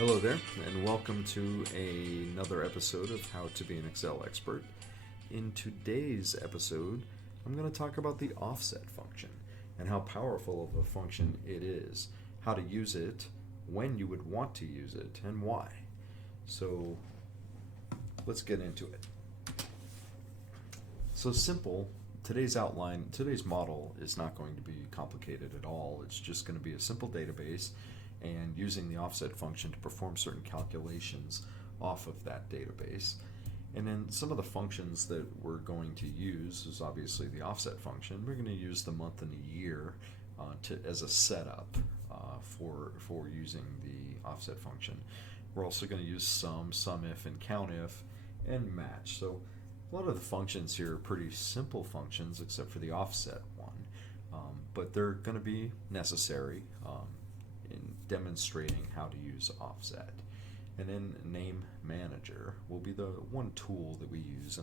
Hello there, and welcome to another episode of How to Be an Excel Expert. In today's episode, I'm going to talk about the offset function and how powerful of a function it is, how to use it, when you would want to use it, and why. So let's get into it. So simple, today's model is not going to be complicated at all. It's just going to be a simple database and using the offset function to perform certain calculations off of that database. And then some of the functions that we're going to use is obviously the offset function. We're going to use the month and the year as a setup for using the offset function. We're also going to use sum if, and countif, and match. So a lot of the functions here are pretty simple functions except for the offset one, but they're going to be necessary in demonstrating how to use offset. And then name manager will be the one tool that we use,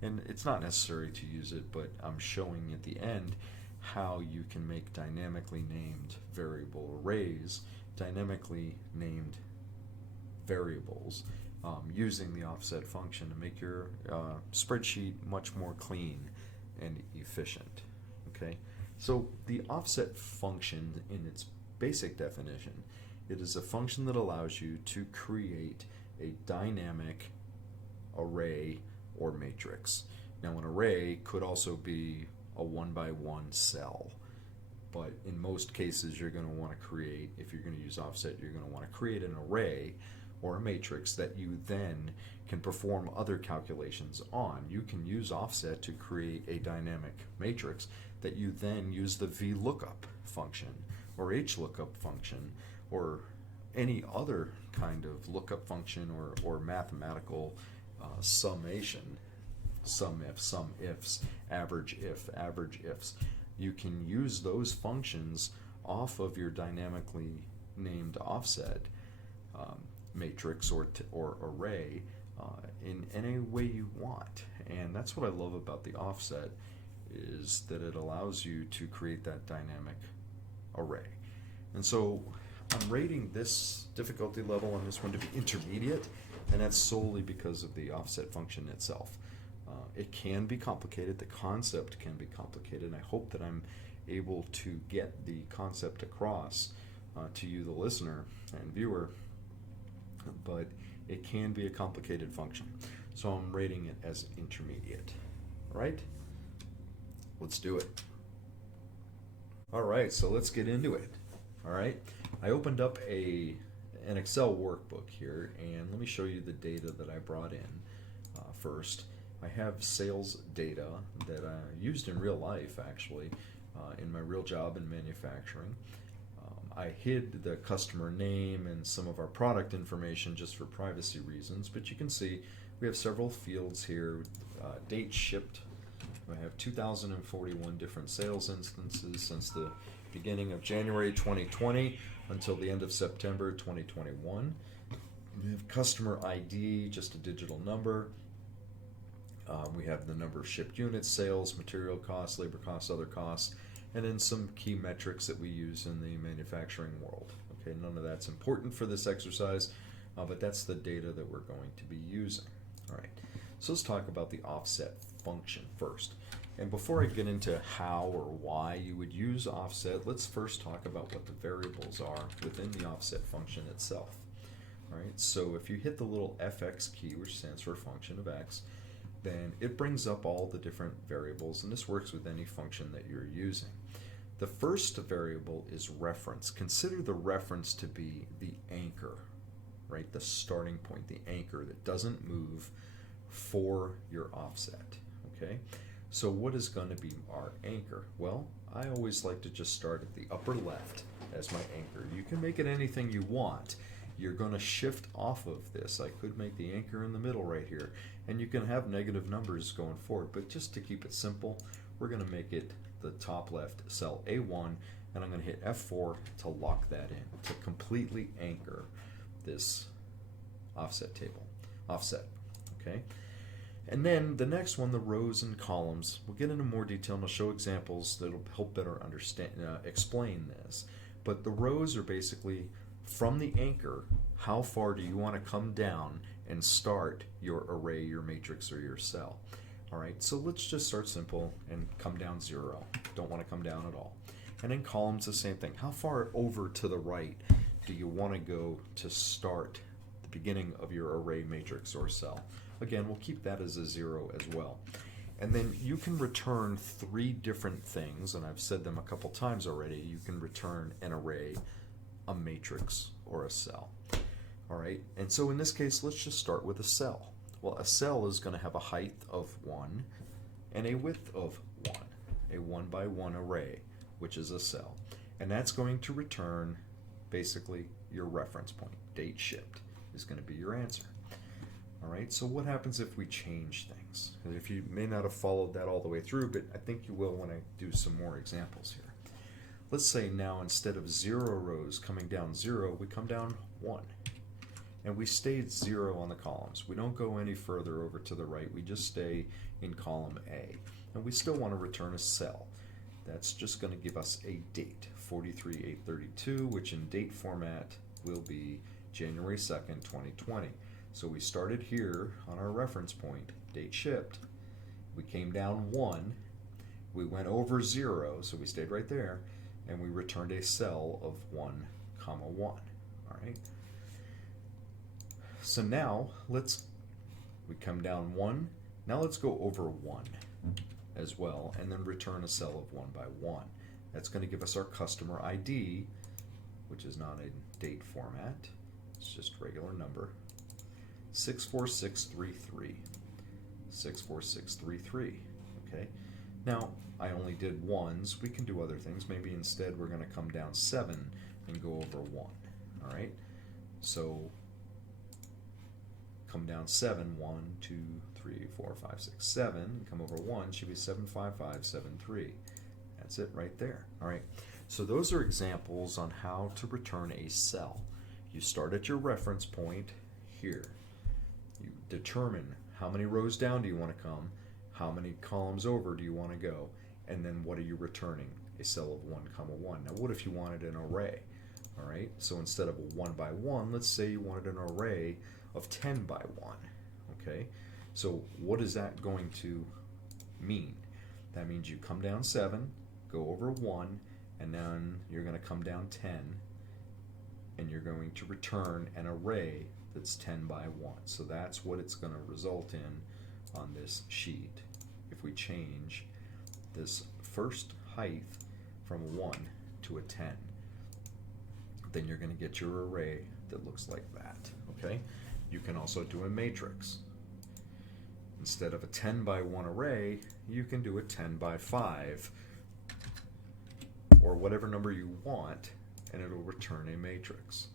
and it's not necessary to use it, but I'm showing at the end how you can make dynamically named variable arrays dynamically named variables using the offset function to make your spreadsheet much more clean and efficient. Okay, so the offset function, in its basic definition, it is a function that allows you to create a dynamic array or matrix. Now, an array could also be a one-by-one cell, but in most cases you're going to want to create, if you're going to use offset, you're going to want to create an array or a matrix that you then can perform other calculations on. You can use offset to create a dynamic matrix that you then use the VLOOKUP function or HLOOKUP function or any other kind of lookup function or mathematical summation, sum ifs, average ifs. You can use those functions off of your dynamically named offset matrix or array in any way you want. And that's what I love about the offset, is that it allows you to create that dynamic array. And so I'm rating this difficulty level on this one to be intermediate, and that's solely because of the offset function itself. It can be complicated, the concept can be complicated, and I hope that I'm able to get the concept across to you, the listener and viewer, but it can be a complicated function. So I'm rating it as intermediate. All right? Let's do it. All right, so let's get into it. All right, I opened up an Excel workbook here, and let me show you the data that I brought in first. I have sales data that I used in real life, actually, in my real job in manufacturing. I hid the customer name and some of our product information just for privacy reasons, but you can see we have several fields here. Date shipped. I have 2,041 different sales instances since the beginning of January 2020 until the end of September 2021. We have customer ID, just a digital number. We have the number of shipped units, sales, material costs, labor costs, other costs, and then some key metrics that we use in the manufacturing world. Okay, none of that's important for this exercise, but that's the data that we're going to be using. All right, so let's talk about the offset function first. And before I get into how or why you would use offset, let's first talk about what the variables are within the offset function itself. All right, so if you hit the little fx key, which stands for function of x, then it brings up all the different variables, and this works with any function that you're using. The first variable is reference. Consider the reference to be the anchor, right? The starting point, the anchor that doesn't move for your offset, okay? So what is going to be our anchor? Well, I always like to just start at the upper left as my anchor. You can make it anything you want. You're going to shift off of this. I could make the anchor in the middle right here, and you can have negative numbers going forward, but just to keep it simple, we're going to make it the top left, cell A1, and I'm going to hit F4 to lock that in, to completely anchor this offset table, okay? And then the next one, the rows and columns, we'll get into more detail and I'll show examples that'll help better understand, explain this. But the rows are basically from the anchor, how far do you want to come down and start your array, your matrix, or your cell? All right, so let's just start simple and come down 0. Don't want to come down at all. And in columns, the same thing. How far over to the right do you want to go to start the beginning of your array, matrix, or cell? Again, we'll keep that as a 0 as well. And then you can return 3 different things, and I've said them a couple times already. You can return an array, a matrix, or a cell. All right, and so in this case, let's just start with a cell. Well, a cell is going to have a height of 1 and a width of 1, a 1 by 1 array, which is a cell. And that's going to return basically your reference point. Date shipped is going to be your answer. All right, so what happens if we change things? If you may not have followed that all the way through, but I think you will when I do some more examples here. Let's say now instead of 0 rows coming down 0, we come down 1. And we stayed 0 on the columns. We don't go any further over to the right. We just stay in column A. And we still want to return a cell. That's just going to give us a date, 43/8/32, which in date format will be January 2nd, 2020. So we started here on our reference point, date shipped. We came down 1. We went over 0, so we stayed right there. And we returned a cell of 1, 1. All right. So now we come down 1. Now let's go over 1 as well, and then return a cell of 1 by 1. That's going to give us our customer ID, which is not a date format. It's just regular number. 64633. 64633. Okay. Now I only did 1s. We can do other things. Maybe instead we're going to come down 7 and go over 1. All right. So come down 7, 1, 2, 3, 4, 5, 6, 7. Come over 1 should be 75573. That's it right there. All right. So those are examples on how to return a cell. You start at your reference point here. You determine how many rows down do you want to come, how many columns over do you want to go, and then what are you returning? A cell of 1, 1. Now what if you wanted an array? All right. So instead of a 1 by 1, let's say you wanted an array of 10 by 1. Okay, so what is that going to mean? That means you come down 7, go over 1, and then you're going to come down 10, and you're going to return an array that's 10 by 1. So that's what it's going to result in on this sheet. If we change this first height from a 1 to a 10, then you're going to get your array that looks like that. Okay. You can also do a matrix. Instead of a 10 by 1 array, you can do a 10 by 5 or whatever number you want, and it'll return a matrix.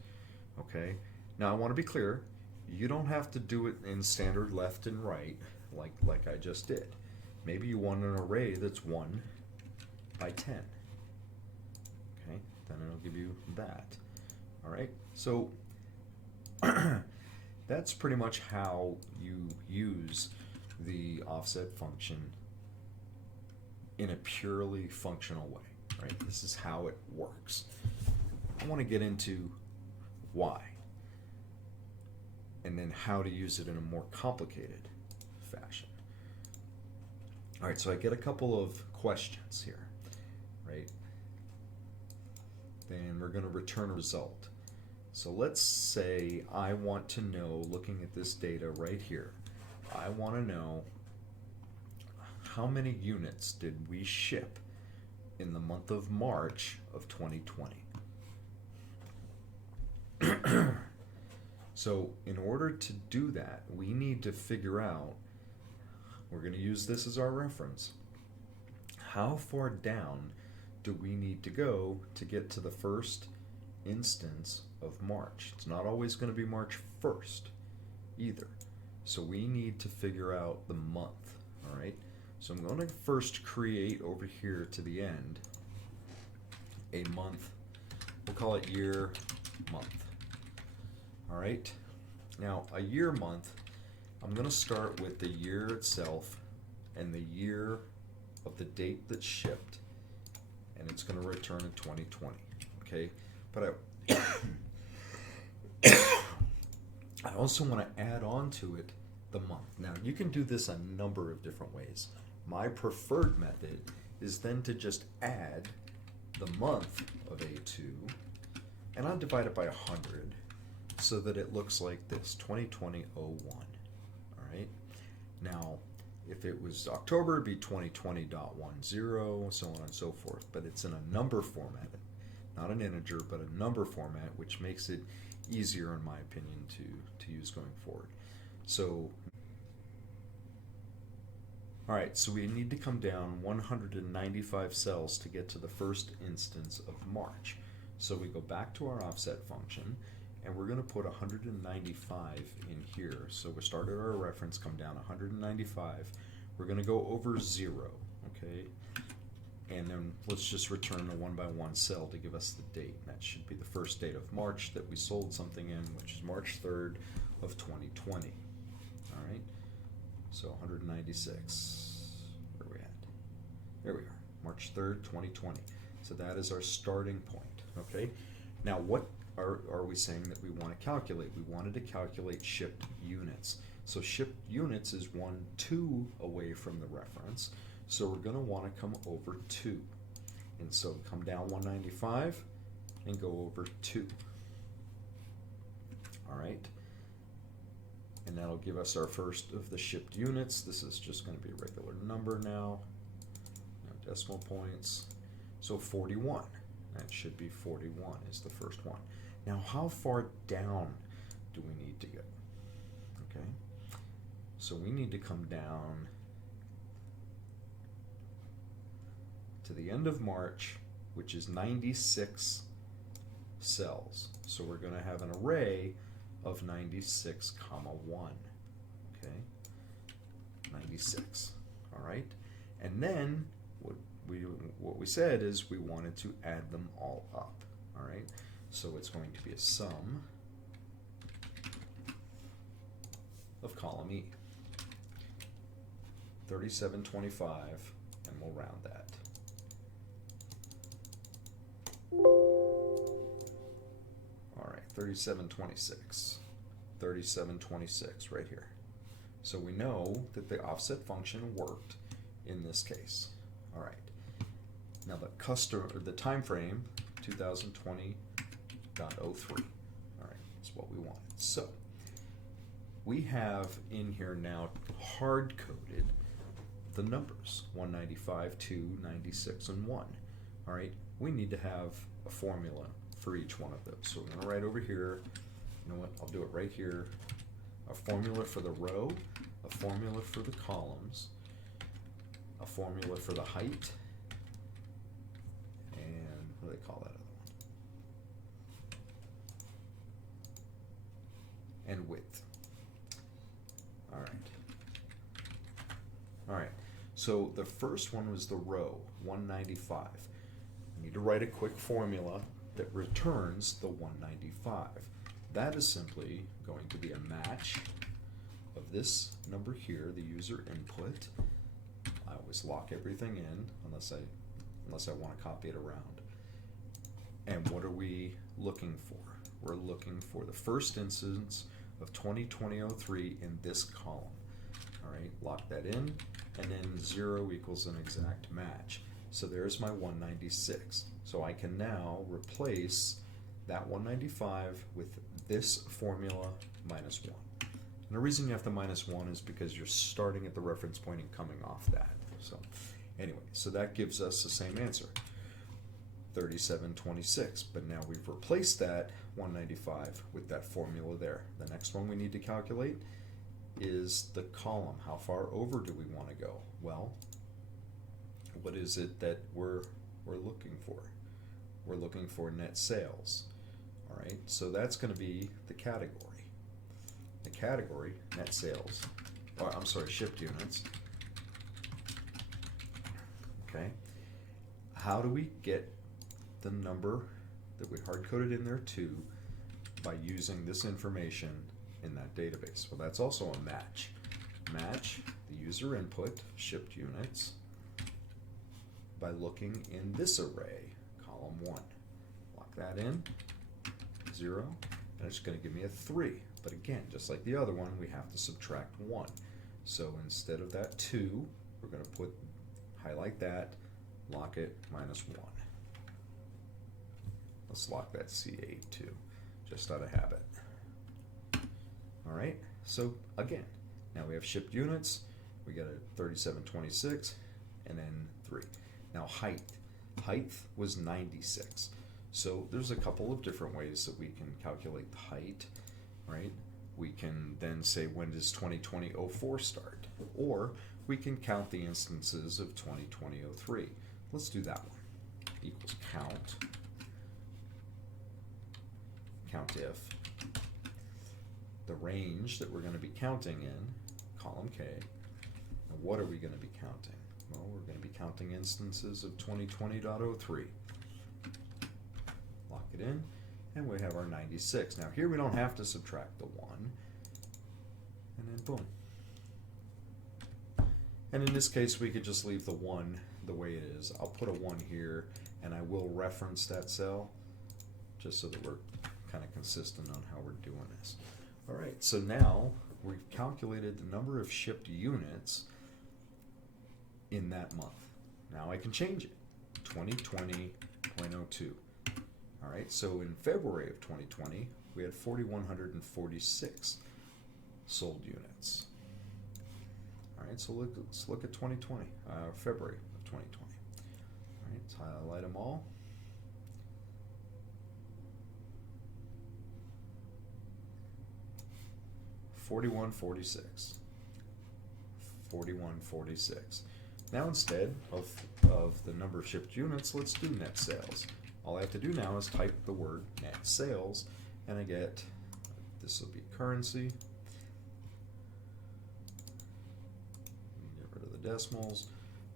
Okay? Now I want to be clear, you don't have to do it in standard left and right like I just did. Maybe you want an array that's 1 by 10. Okay? Then it'll give you that. All right? So that's pretty much how you use the offset function in a purely functional way, right? This is how it works. I want to get into why, and then how to use it in a more complicated fashion. All right, so I get a couple of questions here, right? Then we're going to return a result. So let's say I want to know, looking at this data right here, I want to know how many units did we ship in the month of March of 2020. So in order to do that, we need to figure out, we're going to use this as our reference, how far down do we need to go to get to the first instance of March. It's not always going to be March 1st either. So we need to figure out the month. All right. So I'm going to first create over here to the end a month. We'll call it year month. All right. Now a year month, I'm going to start with the year itself and the year of the date that's shipped, and it's going to return in 2020. Okay. But I also want to add on to it the month. Now, you can do this a number of different ways. My preferred method is then to just add the month of A2, and I'll divide it by 100 so that it looks like this, 2020-01. All right? Now, if it was October, it'd be 2020.10, so on and so forth, but it's in a number format, not an integer, but a number format, which makes it easier, in my opinion, to use going forward. So, all right, so we need to come down 195 cells to get to the first instance of March. So we go back to our offset function, and we're going to put 195 in here. So we started our reference, come down 195. We're going to go over 0, okay? And then let's just return a 1 by 1 cell to give us the date. That should be the first date of March that we sold something in, which is March 3rd of 2020. All right? So 196. Where are we at? There we are. March 3rd, 2020. So that is our starting point. Okay? Now what are we saying that we want to calculate? We wanted to calculate shipped units. So shipped units is 1, 2 away from the reference. So we're going to want to come over 2. And so come down 195 and go over 2. All right. And that'll give us our first of the shipped units. This is just going to be a regular number now. No decimal points. So 41. That should be 41 is the first one. Now, how far down do we need to go? Okay. So we need to come down to the end of March, which is 96 cells. So we're going to have an array of 96, comma 1. Okay, 96. All right, and then what we said is we wanted to add them all up. All right, so it's going to be a sum of column E, 3725, and we'll round that. All right, 3726. 3726 right here. So we know that the offset function worked in this case. All right. Now the time frame 2020.03. All right, that's what we wanted. So we have in here now hard coded the numbers 195, 2, 96, and 1. All right, we need to have a formula for each one of those. So we're going to write over here, you know what, I'll do it right here, a formula for the row, a formula for the columns, a formula for the height, and what do they call that other one? And width. All right. All right, so the first one was the row, 195. I need to write a quick formula that returns the 195. That is simply going to be a match of this number here, the user input. I always lock everything in unless I want to copy it around. And what are we looking for? We're looking for the first instance of 2020-03 in this column. All right, lock that in, and then 0 equals an exact match. So there's my 196. So I can now replace that 195 with this formula minus 1. And the reason you have the minus 1 is because you're starting at the reference point and coming off that. So anyway, so that gives us the same answer, 3726. But now we've replaced that 195 with that formula there. The next one we need to calculate is the column. How far over do we want to go? Well, what is it that we're looking for? We're looking for net sales. All right, so that's going to be the category. The category, net sales, or I'm sorry, shipped units. Okay, how do we get the number that we hard-coded in there too by using this information in that database? Well, that's also a match. Match the user input, shipped units, by looking in this array, column 1. Lock that in, 0, and it's going to give me a 3. But again, just like the other one, we have to subtract 1. So instead of that 2, we're going to highlight that, lock it, minus 1. Let's lock that C8 too, just out of habit. All right, so again, now we have shipped units. We got a 3726 and then 3. Now height. Height was 96. So there's a couple of different ways that we can calculate the height, right? We can then say, when does 2020-04 start? Or we can count the instances of 2020-03. Let's do that one. Equals count if the range that we're going to be counting in, column K. And what are we going to be counting? Well, we're going to be counting instances of 2020.03. Lock it in, and we have our 96. Now here we don't have to subtract the 1, and then boom. And in this case, we could just leave the 1 the way it is. I'll put a 1 here, and I will reference that cell, just so that we're kind of consistent on how we're doing this. All right, so now we've calculated the number of shipped units in that month. Now I can change it, 2020.02. All right, so in February of 2020, we had 4,146 sold units. All right, so let's look at 2020, February of 2020. All right, let's highlight them all. $41.46. Now instead of the number of shipped units, let's do net sales. All I have to do now is type the word net sales, and I get, this will be currency. Get rid of the decimals.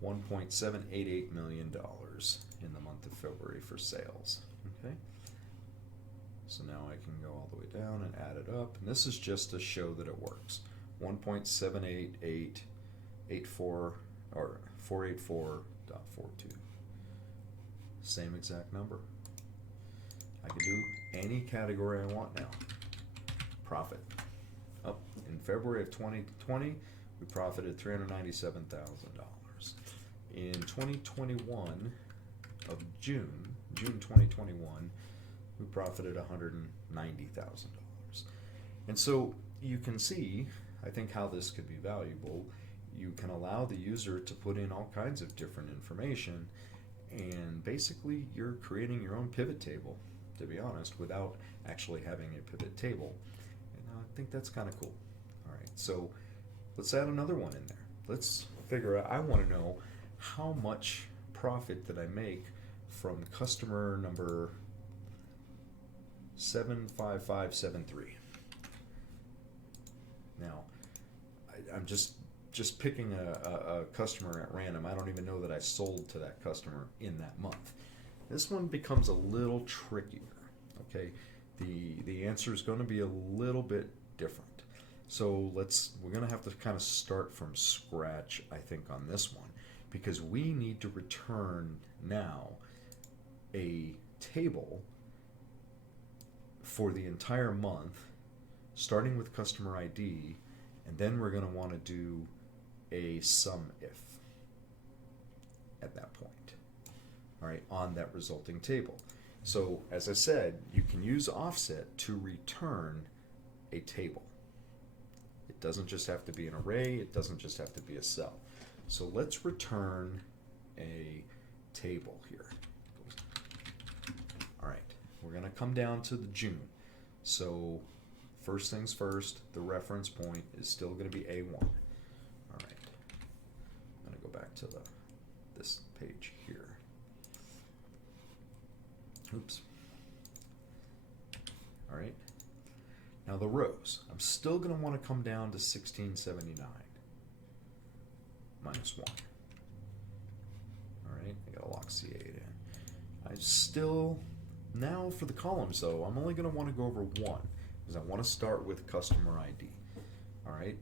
$1.788 million in the month of February for sales. Okay. So now I can go all the way down and add it up, and this is just to show that it works. 1.78884 or 484.42. Same exact number. I can do any category I want now. Profit. Up in February of 2020, we profited $397,000. In 2021 of June 2021, we profited $190,000. And so you can see, I think, how this could be valuable. You can allow the user to put in all kinds of different information, and basically you're creating your own pivot table, to be honest, without actually having a pivot table. And I think that's kind of cool. All right, so let's add another one in there. Let's figure out, I want to know how much profit did I make from customer number 75573. Now, I'm just picking a customer at random. I don't even know that I sold to that customer in that month. This one becomes a little trickier. Okay, the answer is going to be a little bit different. So we're going to have to kind of start from scratch, I think, on this one, because we need to return now a table for the entire month, starting with customer ID, and then we're going to want to do a sum if at that point, all right, on that resulting table. So as I said, you can use offset to return a table. It doesn't just have to be an array, it doesn't just have to be a cell. So let's return a table here. All right, we're going to come down to the June. So first things first, the reference point is still going to be A1. All right, I'm going to go back to this page here. Oops. All right, now the rows. I'm still going to want to come down to 1679 minus 1. All right, I got to lock C8 in. I still, now for the columns though, I'm only going to want to go over 1 because I want to start with customer ID. All right,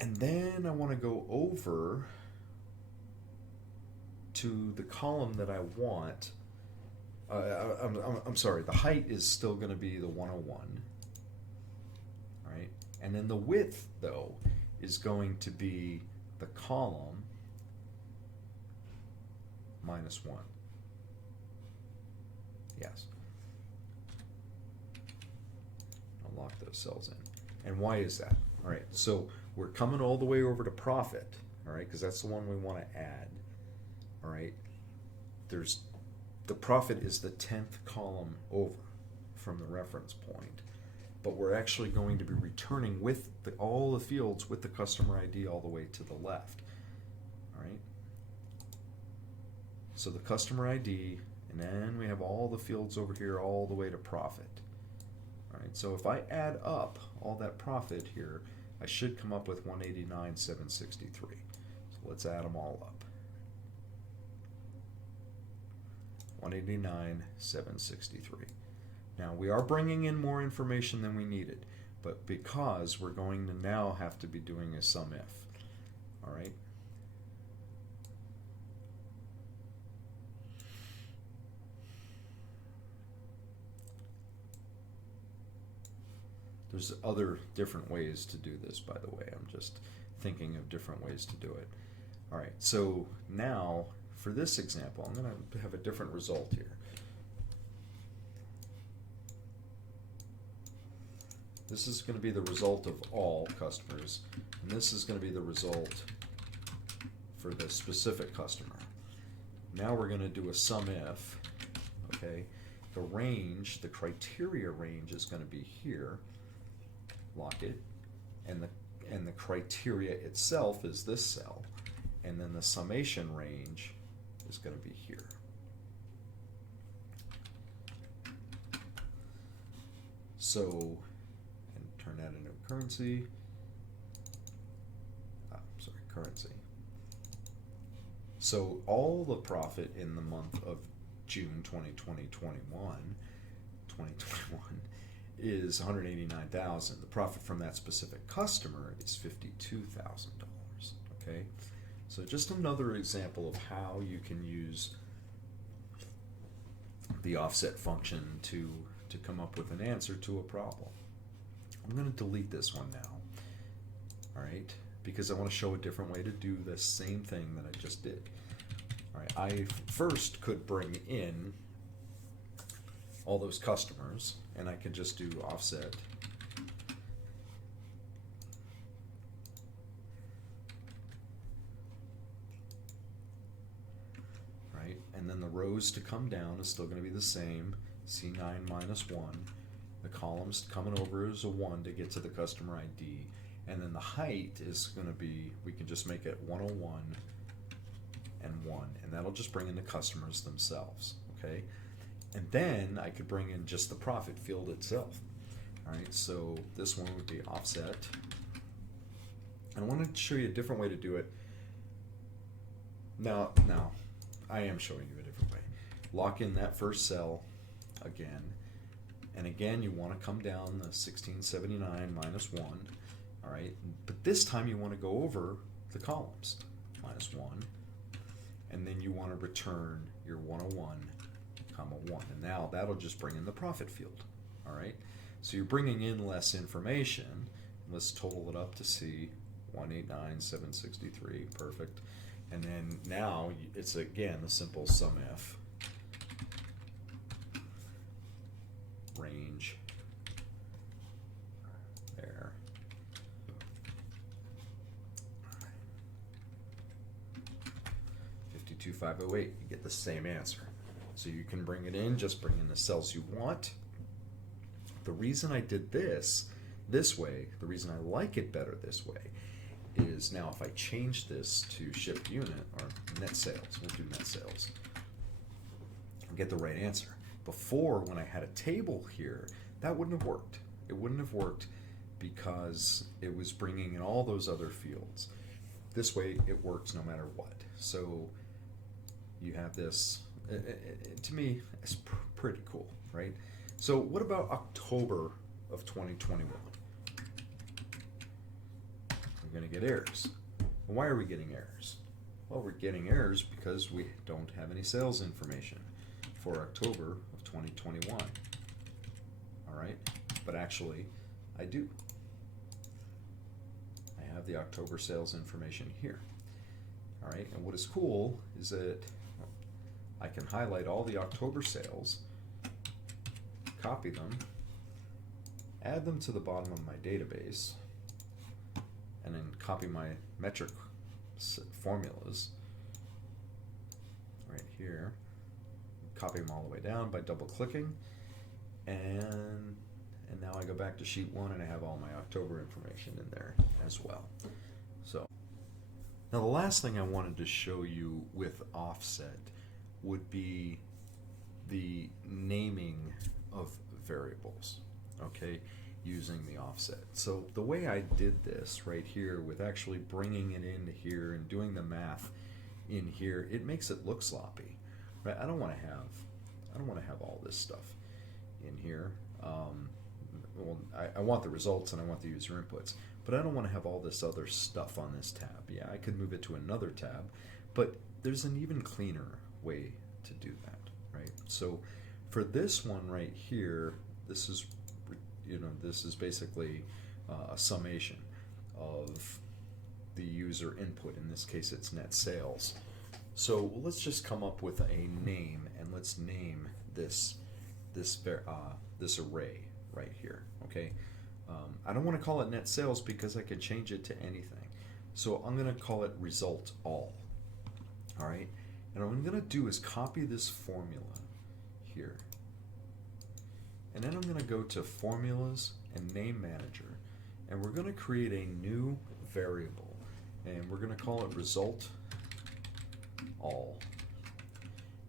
and then I want to go over to the column that I want. I'm sorry, the height is still going to be the 101. And then the width, though, is going to be the column minus 1. Yes. I'll lock those cells in. And why is that? All right, so we're coming all the way over to profit, all right, because that's the one we want to add. All right, the profit is the 10th column over from the reference point, but we're actually going to be returning with all the fields with the customer ID all the way to the left. All right, so the customer ID, and then we have all the fields over here all the way to profit. All right, so if I add up all that profit here, I should come up with 189,763. So let's add them all up. 189,763. Now we are bringing in more information than we needed, but because we're going to now have to be doing a sum if. All right. There's other different ways to do this, by the way. I'm just thinking of different ways to do it. All right, so now for this example, I'm going to have a different result here. This is going to be the result of all customers, and this is going to be the result for the specific customer. Now we're going to do a sum if, okay? The range, the criteria range is going to be here. Lock it, and the criteria itself is this cell, and then the summation range is going to be here. So, and turn that into currency. Currency. So all the profit in the month of June 2021 is $189,000. The profit from that specific customer is $52,000. Okay, so just another example of how you can use the offset function to come up with an answer to a problem. I'm going to delete this one now. All right, because I want to show a different way to do the same thing that I just did. All right, I first could bring in all those customers, and I could just do offset right, and then the rows to come down is still going to be the same, C9 minus 1. The columns coming over is a 1 to get to the customer ID, and then the height is going to be, we can just make it 101 and 1, and that'll just bring in the customers themselves, okay? And then I could bring in just the profit field itself. All right, so this one would be offset. And I wanted to show you a different way to do it. Now, I am showing you a different way. Lock in that first cell again. And again, you want to come down the 1679 minus 1. All right, but this time you want to go over the columns, minus 1. And then you want to return your 101, comma 1. And now that'll just bring in the profit field. All right, so you're bringing in less information. Let's total it up to see 189,763. Perfect. And then now it's again a simple sum if range there. 52,508. You get the same answer. So you can bring it in, just bring in the cells you want. The reason I did this way, the reason I like it better this way, is now if I change this to shipped unit or net sales, we'll do net sales, I'll get the right answer. Before, when I had a table here, that wouldn't have worked. It wouldn't have worked because it was bringing in all those other fields. This way, it works no matter what. So you have this. To me, it's pretty cool, right? So what about October of 2021? We're going to get errors. Why are we getting errors? Well, we're getting errors because we don't have any sales information for October of 2021. All right, but actually, I do. have the October sales information here. All right, and what is cool is that I can highlight all the October sales, copy them, add them to the bottom of my database, and then copy my metric formulas right here, copy them all the way down by double clicking, and now I go back to sheet 1 and I have all my October information in there as well. So now the last thing I wanted to show you with offset would be the naming of variables, okay, using the offset. So the way I did this right here with actually bringing it into here and doing the math in here, it makes it look sloppy, right? I don't want to have all this stuff in here. Well, I want the results and I want the user inputs, but I don't want to have all this other stuff on this tab. Yeah, I could move it to another tab, but there's an even cleaner way to do that, right? So for this one right here, this is, this is basically a summation of the user input. In this case, it's net sales. So let's just come up with a name, and let's name this array right here, okay? I don't want to call it net sales because I could change it to anything. So I'm going to call it result all right? And what I'm going to do is copy this formula here. And then I'm going to go to Formulas and Name Manager, and we're going to create a new variable, and we're going to call it result all.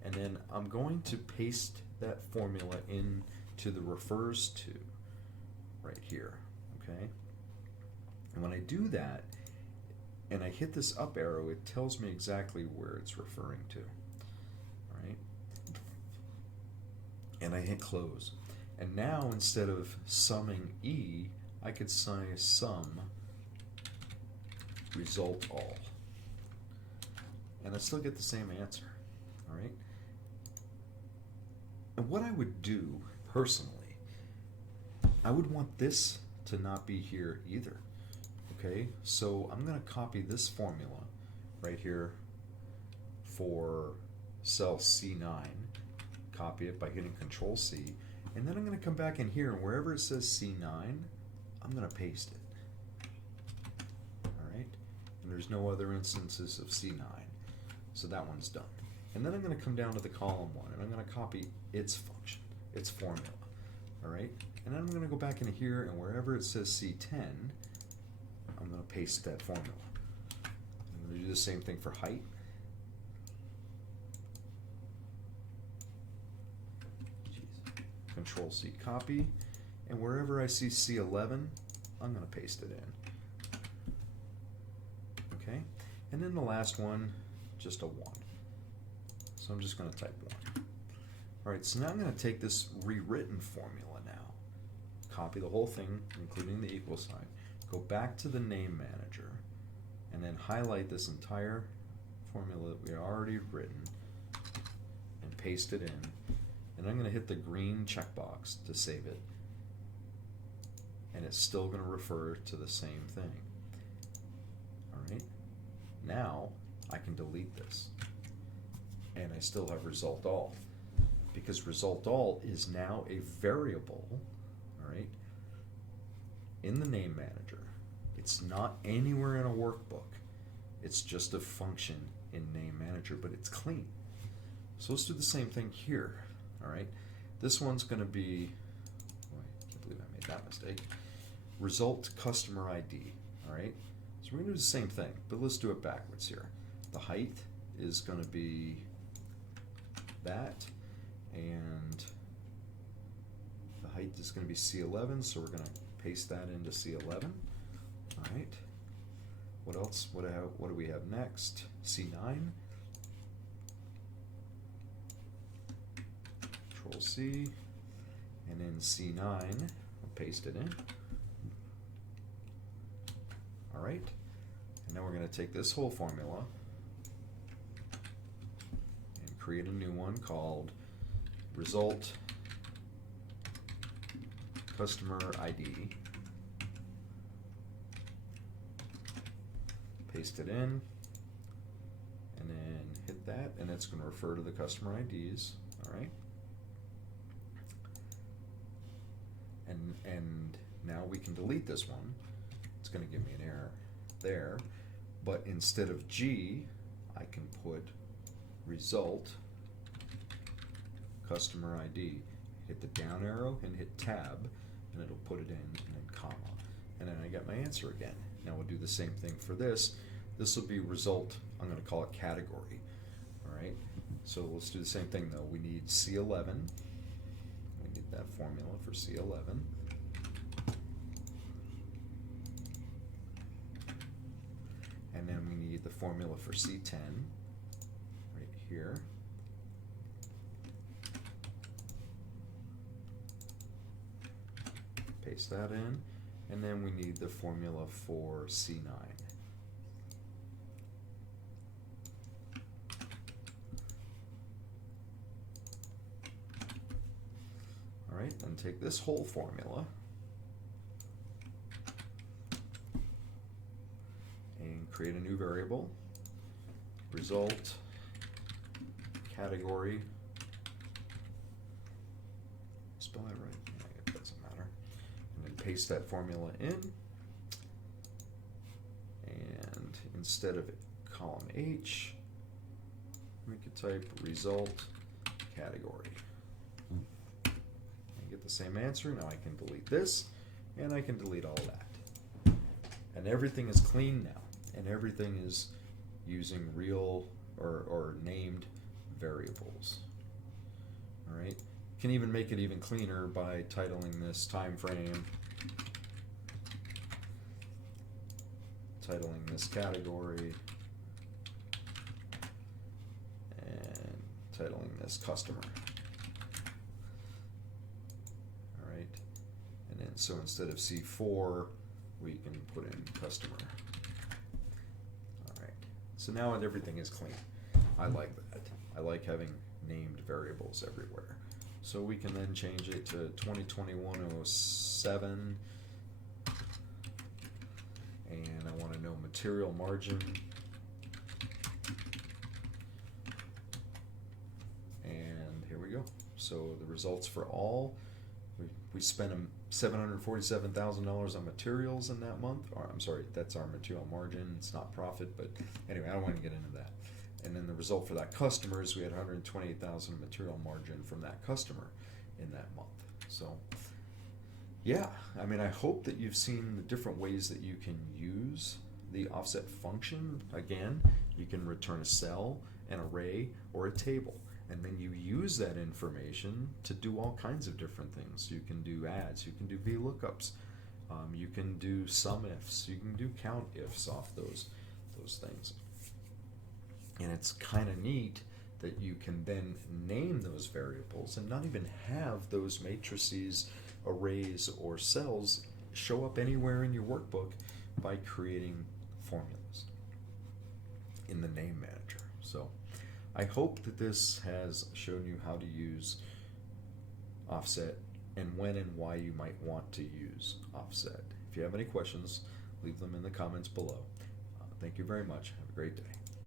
And then I'm going to paste that formula into the refers to right here, okay? And when I do that, and I hit this up arrow, it tells me exactly where it's referring to, all right? And I hit close. And now instead of summing E, I could say sum result all. And I still get the same answer, all right? And what I would do personally, I would want this to not be here either. Okay, so I'm going to copy this formula right here for cell C9, copy it by hitting Control C, and then I'm going to come back in here, and wherever it says C9, I'm going to paste it. All right, and there's no other instances of C9, so that one's done. And then I'm going to come down to the column 1, and I'm going to copy its function, its formula. All right, and then I'm going to go back in here, and wherever it says C10, I'm going to paste that formula. I'm going to do the same thing for height. Control C, copy, and wherever I see C11, I'm going to paste it in. Okay, and then the last one, just a 1. So I'm just going to type 1. All right, so now I'm going to take this rewritten formula now, copy the whole thing, including the equal sign, go back to the name manager, and then highlight this entire formula that we already written and paste it in. And I'm going to hit the green checkbox to save it. And it's still going to refer to the same thing. All right. Now I can delete this. And I still have result all. Because result all is now a variable, all right, in the name manager. It's not anywhere in a workbook. It's just a function in name manager, but it's clean. So let's do the same thing here. All right, this one's going to be, oh, I can't believe I made that mistake, result customer ID. All right, so we're going to do the same thing, but let's do it backwards here. The height is going to be that, and the height is going to be C11, so we're going to paste that into C11. All right, what else? What do we have next? C9. Control C, and then C9, I'll paste it in. All right, and then we're going to take this whole formula and create a new one called result customer ID. paste it in, and then hit that, and it's going to refer to the customer IDs. All right. And now we can delete this one. It's going to give me an error there, but instead of G, I can put result customer ID. Hit the down arrow and hit tab, and it'll put it in, and then comma, and then I get my answer again. Now we'll do the same thing for this. This will be result, I'm going to call it category. All right, so let's do the same thing though. We need C11. We need that formula for C11. And then we need the formula for C10 right here. Paste that in, and then we need the formula for C9. All right, then take this whole formula and create a new variable, result category. Spell that right? Yeah, it doesn't matter. And then paste that formula in, and instead of column H, we could type result category. And get the same answer. Now I can delete this, and I can delete all that. And everything is clean now, and everything is using real or named variables. All right. Can even make it even cleaner by titling this time frame, titling this category, and titling this customer. All right, and then so instead of C4, we can put in customer. All right, so now everything is clean. I like that. I like having named variables everywhere. So we can then change it to 2021-07, and I want to know material margin, and here we go. So the results for all, we spent $747,000 on materials in that month. Or, I'm sorry, that's our material margin. It's not profit, but anyway, I don't want to get into that. And then the result for that customer is we had $128,000 material margin from that customer in that month. So yeah, I mean, I hope that you've seen the different ways that you can use the offset function. Again, you can return a cell, an array, or a table. And then you use that information to do all kinds of different things. You can do adds, you can do VLOOKUPs, you can do sum ifs, you can do count ifs off those things. And it's kind of neat that you can then name those variables and not even have those matrices, arrays, or cells show up anywhere in your workbook by creating formulas in the name manager. So I hope that this has shown you how to use offset and when and why you might want to use offset. If you have any questions, leave them in the comments below. Thank you very much. Have a great day.